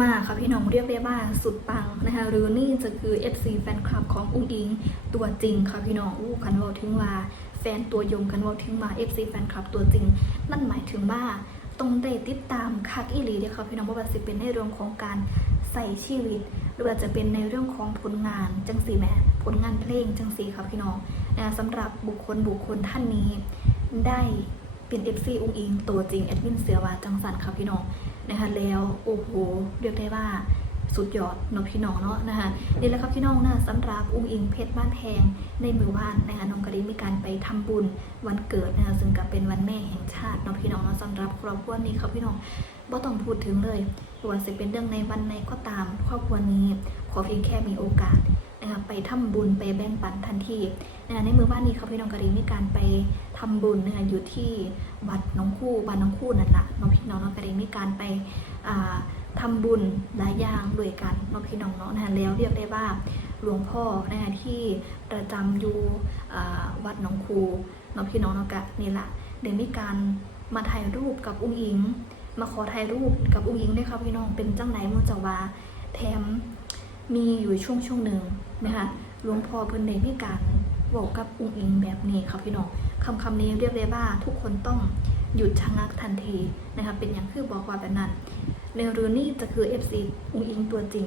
มาค่ะพี่น้องเรียกได้ว่าสุดปังนะคะหรือนี่จะคือ FC แฟนคลับของอุ้งอิงตัวจริงค่ะพี่น้องอู้กันเว่าถึงว่าแฟนตัวยงกันเว่าถึงว่า FC แฟนคลับตัวจริง นั่นหมายถึงว่าต้องได้ติดตามคักอีหลีเด้ค่ะพี่น้องว่าว่าสิเป็นในเรื่องของการใส่ชีวิต หรือว่าจะเป็นในเรื่องของผลงานจังสีแม่ผลงานเพลงจังสีค่ะพี่น้องนะสำหรับบุคคลบุคคลท่านนี้ ได้เป็น FC อุ้งอิงตัวจริงแอดมินเสือวาจังสันค่ะพี่น้อง นะคะแล้วโอ้โหเรียกได้ว่าสุดยอดเนาะพี่น้องเนาะนะคะนี่แหละครับพี่น้องนะสำหรับอุ้งอิงเพชรบ้านแพงในมือว่านนะคะน้องกระดิมีการไปทำบุญวันเกิดนะคะซึ่งก็เป็นวันแม่แห่งชาติเนาะพี่น้องเนาะสำหรับครอบครัวนี้ครับพี่น้องบ่ต้องพูดถึงเลยว่าจะเป็นเรื่องในวันไหนก็ตามครอบครัวนี้ ขอเพียงแค่มีโอกาส นะคะไปทำบุญไปแบ่งปันทันทีนะคะในมือว่านนี้ครับพี่น้องกะดิ่งมีการไปทำบุญนะคะอยู่ที่วัดน้องคู่บ้านน้องคู่นั่นแหละเนาะพี่น้องเนาะกะดิ่งมีการไปอ่าทำบุญหลายอย่างด้วยกันเนาะพี่น้องเนาะนะคะแล้วเรียกได้ว่าหลวงพ่อนะคะที่ประจำอยู่วัดหนองคูเนาะพี่น้องเนาะกะนี่แหละเดี๋ยวมีการมาถ่ายรูปกับอุ้งอิง มาขอถ่ายรูปกับอุ้งอิงด้วยค่ะพี่น้องเป็นจังไหนมุจะว่าแถม มีอยู่ช่วงช่วงหนึ่งนะคะหลวงพ่อเพิ่นได้มีการบอกกับอุ้งอิงแบบนี้ค่ะพี่น้องคำคำนี้เรียกได้ว่าทุกคนต้องหยุดชะงักทันทีนะคะเป็นอย่างคือบอกว่าแบบนั้นเรวรือนี่จะคือ FC อุ้งอิงตัวจริง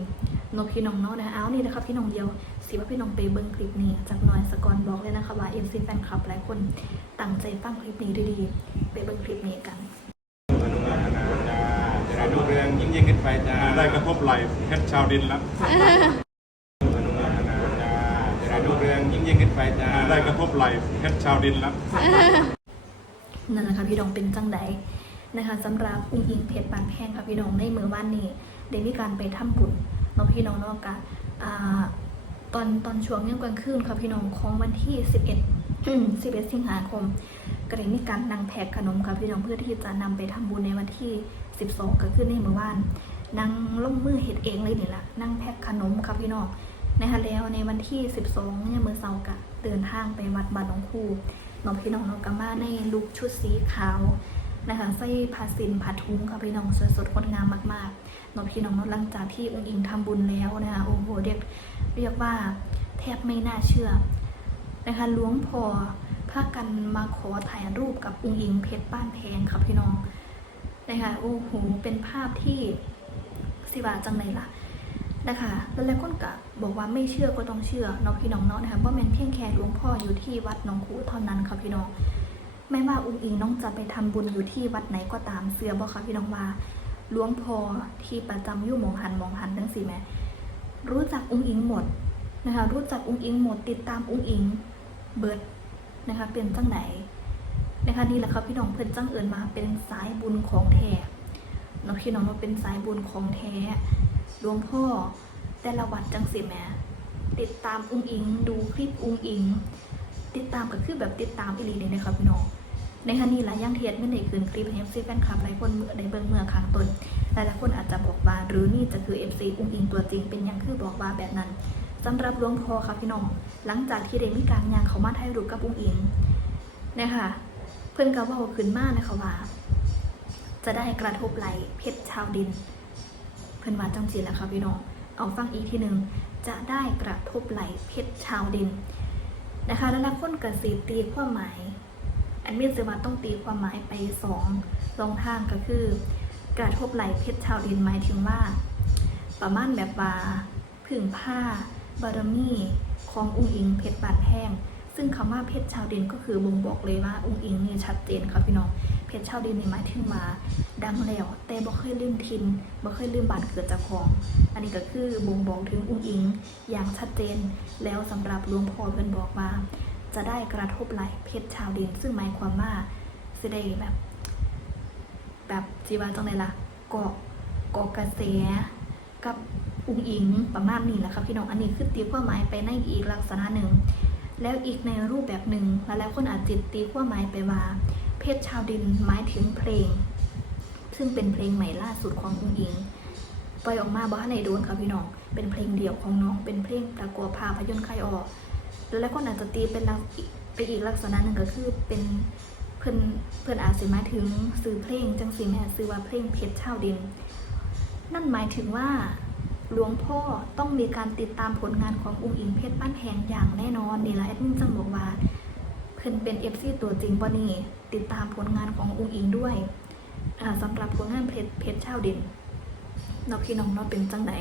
นกพี่น้องเนาะนะคะเอานี่นะครับพี่น้องเดียวสิว่าพี่น้องไปเบิ้งคลิปนี้จากน่อยสกอนบอกเลยนะคะว่า FC แฟนคลับหลายคนตั้งใจฟังคลิปนี้ดีๆไปเบิ้งคลิปนี้กัน อนุโมทนาจ้าจะได้ดูเรื่อง ยิ่งยิ่งขึ้นไปจ้าได้กระทบไหลเพชรชาวดินแล้วอนุโมทนาจ้าจะได้ดูเรื่องยิ่งยิ่งขึ้นไปจ้าได้กระทบไหลเพชรชาวดินแล้วนั่นแหละค่ะพี่น้องเป็นจังใดนะคะสำหรับอุ้งอิงเพชรบานแพงค่ะพี่น้องในมือว่านนี้ได้มีการไปทำบุญเนาะพี่น้องเนาะกะอ่าตอนตอนช่วงยังกลางคืนค่ะพี่น้องของวันที่ 11 11 สิงหาคมก็ได้มีการนางแพ็กขนมค่ะพี่น้องเพื่อที่จะนำไปทำบุญในวันที่ 12 ก็คือในเมื่อวานนางลงมือเฮ็ดเองเลยนี่แหละนั่งแพ็กขนมค่ะพี่น้องนะคะแล้วในวันที่ 12เนี่ยมือเสาร์กะเดินทางไปวัดบ้านหนองคูน้องพี่น้องเนาะกะมาในลุคชุดสีขาวนะคะใส่ผ้าสินผ้าทุ้งค่ะพี่น้องสวยสดงดงามมากๆน้องพี่น้องเนาหลังจากที่องค์อิงทำบุญแล้วนะคะโอ้โหเรียกเรียกว่าแทบไม่น่าเชื่อ นะคะหลวงพ่อพากันมาขอถ่ายรูปกับองค์หญิงเพชรบ้านแพงครับพี่น้องนะคะโอ้โหเป็นภาพที่สิว่าจังไหนล่ะนะคะแล้วหลายคนก็บอกว่าไม่เชื่อก็ต้องเชื่อเนาะพี่น้องเนาะนะคะว่าแม่นเพียงแค่หลวงพ่ออยู่ที่วัดหนองคูเท่านั้นครับพี่น้องไม่ว่าองค์อิงน้องจะไปทำบุญอยู่ที่วัดไหนก็ตามเสือบอกค่ะพี่น้องว่าหลวงพ่อที่ประจำอยู่มองหันมองหันทั้งสี่แม่รู้จักองค์อิงหมดนะคะรู้จักอุ้งอิงหมดติดตามอุ้งอิง เบิดนะคะเป็นจังไหนนะคะนี่แหละครับพี่น้องเพิ่นจังเอิญมาเป็นสายบุญของแท้เนาะพี่น้องว่าเป็นสายบุญของแท้หลวงพ่อแต่ละวัดจังสิแม่ติดตามอุ้งอิง ดูคลิปอุ้งอิง ติดตามก็คือแบบติดตามอีหลีเลยนะครับพี่น้องในคันนี้หลายย่างเทียดไม่ได้คืนคลิปให้ FC แฟนคลับหลายคนเมื่อได้เบิ่งเมื่อครั้งต้นหลายๆคนอาจจะบอกว่าหรือนี่จะคือ FC อุ้งอิงตัวจริงเป็นยังคือบอกว่าแบบนั้น สำหรับหลวงพ่อค่ะพี่น้องหลังจากที่ได้มีการยางเขามาไทยรูปกับอุ้งอิงนะคะเพื่อนก็ว่าขึ้นมานะคะว่า จะได้กระทบไหลเพชรชาวดิน เพื่อนว่าจังจีแหละค่ะพี่น้องเอาฟังอีกทีหนึ่งจะได้กระทบไหลเพชรชาวดินนะคะแล้วละคนกระสีตีความหมายอันมีเสว่าต้องตีความหมายไปสองสองทางก็คือ กระทบไหลเพชรชาวดินหมายถึงว่า ประมาณแบบว่าพึ่งผ้า บารมีขององค์อิงเพชรบานแพงซึ่งคำว่าเพชรชาวดินก็คือบ่งบอกเลยว่าองค์อิงเนี่ยชัดเจนครับพี่น้องเพชรชาวดินในหมายถึงมา ดังแล้ว แต่บ่เคยลืมทินบ่เคยลืมบานเกิดเจากของ อันนี้ก็คือบ่งบอกถึงองค์อิงอย่างชัดเจน แล้วสำหรับหลวงพ่อเพิ่นบอกว่า จะได้กระทบไหลเพชรชาวดิน ซึ่งหมายความว่าสิได้แบบ แบบจีว่าจังไดล่ะเกาะเกาะกระแสกับ อุ้งอิงประมาณนี้แหละค่ะพี่น้องอันนี้คือตีความหมายไปในอีกลักษณะหนึ่ง แล้วอีกในรูปแบบหนึ่งแล้วแล้วคนอาจจิตตีความหมายไปว่า เพศชาวดินหมายถึงเพลง ซึ่งเป็นเพลงใหม่ล่าสุดของอุ้งอิงปล่อยออกมาบ้านในโดนค่ะพี่น้อง เป็นเพลงเดี่ยวของน้องเป็นเพลงประกอบภาพยนตร์ใครออก แล้วแล้วคนอาจจะตีเป็นลักไปอีกลักษณะหนึ่งก็คือเป็นเพื่อนเพื่อนอาจสิหมายถึงสื่อเพลงจังสีแม่ซื้อว่าเพลงเพชรชาวดิน นั่นหมายถึงว่า หลวงพ่อต้องมีการติดตามผลงานขององค์อิงเพชรบ้านแพงอย่างแน่นอนนี่แหละแอดมินจังบอกว่าเพิ่นเป็น FC ตัวจริงบ่นี่ติดตามผลงานขององค์อิงด้วยอ่าสำหรับผลงานเพชรเพชรชาวดินเนาะพี่น้องเนาะเป็นจังไหน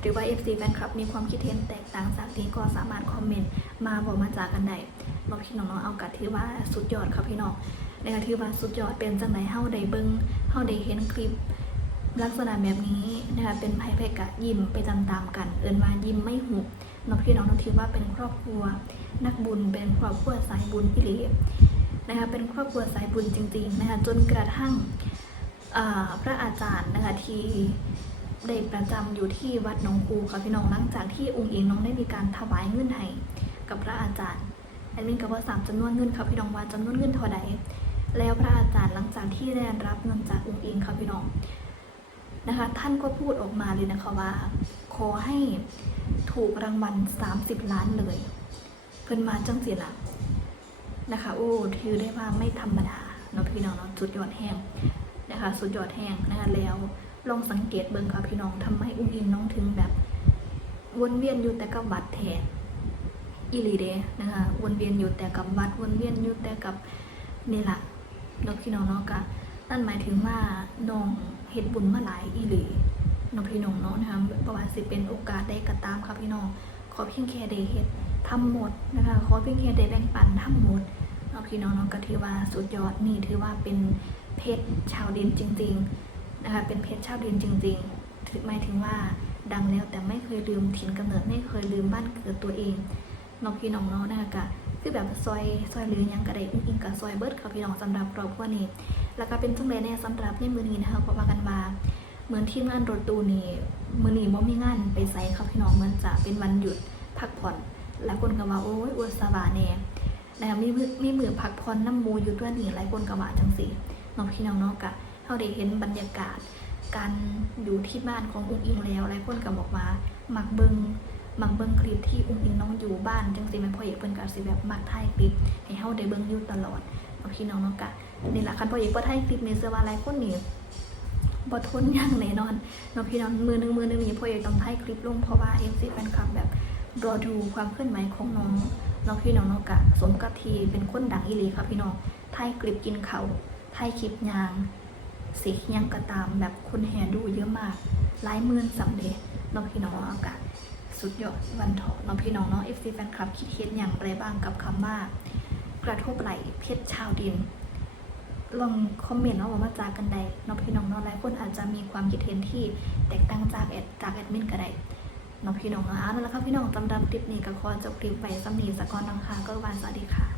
หรือว่า FC แฟนคลับมีความคิดเห็นแตกต่างจากนี้ก็สามารถคอมเมนต์มาบอกมาจากกันได้เนาะพี่น้องเนาะเอากัดที่ว่าสุดยอดครับพี่น้องในการที่ว่าสุดยอดเป็นจังไหนเฮาได้เบิ่งเฮาได้เห็นคลิป ลักษณะแบบนี้นะคะเป็นไพ่เพกะยิ้มไปตามๆกัน เอินว่ายิ้มไม่หุบน้องพี่น้องน้องถือว่าเป็นครอบครัว นักบุญเป็นครอบครัวสายบุญอิเลนะคะเป็นครอบครัวสายบุญจริงๆนะคะจนกระทั่งพระอาจารย์นะคะที่ได้ประจำอยู่ที่วัดหนองคูค่ะพี่น้องหลังจากที่องค์เองน้องได้มีการถวายเงินให้กับพระอาจารย์แอดมินกับว่าสามจำนวนเงินค่ะพี่น้องว่าจำนวนเงินเท่าใดแล้วพระอาจารย์หลังจากที่ได้รับเงินจากองค์เองค่ะพี่น้อง นะคะ ท่านก็พูดออกมาเลยนะคะว่า ขอให้ถูกรางวัล 30 ล้านเลย เพิ่นมาจังสิละนะคะ โอ้ถือได้ว่าไม่ธรรมดาเนาะพี่น้องเนาะสุดยอดแห้งนะคะ สุดยอดแห้งนะคะแล้วลองสังเกตเบิ่งค่ะพี่น้องทำไมอุ้งอิงน้องถึงแบบ วนเวียนอยู่แต่กับวัดแทนอีลีเดนะคะวนเวียนอยู่แต่กับวัดวนเวียนอยู่แต่กับนี่แหละเนาะพี่น้องเนาะกะนั่นหมายถึงว่าน้อง เฮ็ดบุญมาหลายอีหลีน้องพี่น้องเนาะนะคะประวัติสิเป็นโอกาสได้กระตามค่ะพี่น้อง ขอเพียงแค่ได้เฮ็ดทำหมดนะคะ ขอเพียงแค่ได้แบ่งปันทำหมดเนาะพี่น้องเนาะก็ถือว่าสุดยอดนี่ถือว่าเป็นเพชรชาวดินจริง ๆนะคะ เป็นเพชรชาวดินจริง ๆ ถือหมายถึงว่าดังแล้วแต่ไม่เคยลืมถิ่นกำเนิดไม่เคยลืมบ้านเกิดตัวเองน้องพี่น้องเนาะนะคะก็ คือแบบซอยซอยหรือยังก็ไดอุ้งอิงกับซอยเบิร์ดค่ะพี่น้องสำหรับครอบครัวนี้ แล้วก็เป็นจังไรแน่สำหรับในมือนี้นะคะเพราะว่ากันว่าเหมือนทีมงานรถตู้นี่มือนี้บ่มีงานไปใส่ครับพี่น้องเหมือนจะเป็นวันหยุดพักผ่อน แล้วคนก็ว่าโอ้ยอวดสบายแน่นะคะมีมือมีมือพักผ่อนน้ำมูอยู่ตัวนี้หลายคนก็ว่าจังสิน้องพี่น้องเนาะกะเขาได้เห็นบรรยากาศการอยู่ที่บ้านของอุ้งอิงแล้วหลายคนก็บอกว่ามักเบิง มักเบิ้งคลิปที่อุ้งอิงน้องอยู่บ้านจังสิแม่พ่อเอกเพิ่นก็สิแบบมักถ่ายคลิป ให้เฮาได้เบิ่งอยู่ตลอดน้องพี่น้องเนาะกะนี่แหละคันพ่อเอกบ่ถ่ายคลิปนี้เสื้อว่าหลายคนนี่บ่ทนอย่างแน่นอนเนาะพี่น้องมือนึงมือนึงนี่พ่อเอกต้องถ่ายคลิปลงเพราะว่า MC แฟนคลับแบบรอดูความเคลื่อนไหวของน้องน้องพี่น้องเนาะกะสมกับที่เป็นคนดังอีหลีครับพี่น้องถ่ายคลิปกินเขาถ่ายคลิปยางสิยังก็ตามแบบคนแห่ดูเยอะมากหลายหมื่นสำเร็จน้องพี่น้องเอากะ สุดยอดวันเถาะน้องพี่น้องน้องเอฟซีแฟนคลับคิดเห็นอย่างไรบ้างกับคำว่า กระทบไหลเพชรชาวดิน ลองคอมเมนต์เนาะว่ามาจากกันใดน้องพี่น้องน้องหลายคนอาจจะมีความคิดเห็นที่แตกต่างจากแอดจากแอดมินก็ได้น้องพี่น้องเนาะเอาละครับพี่น้องสำหรับคลิปนี้ก็ขอจบคลิปไปสำนีสกอนนังค่ะก็วันสวัสดีค่ะ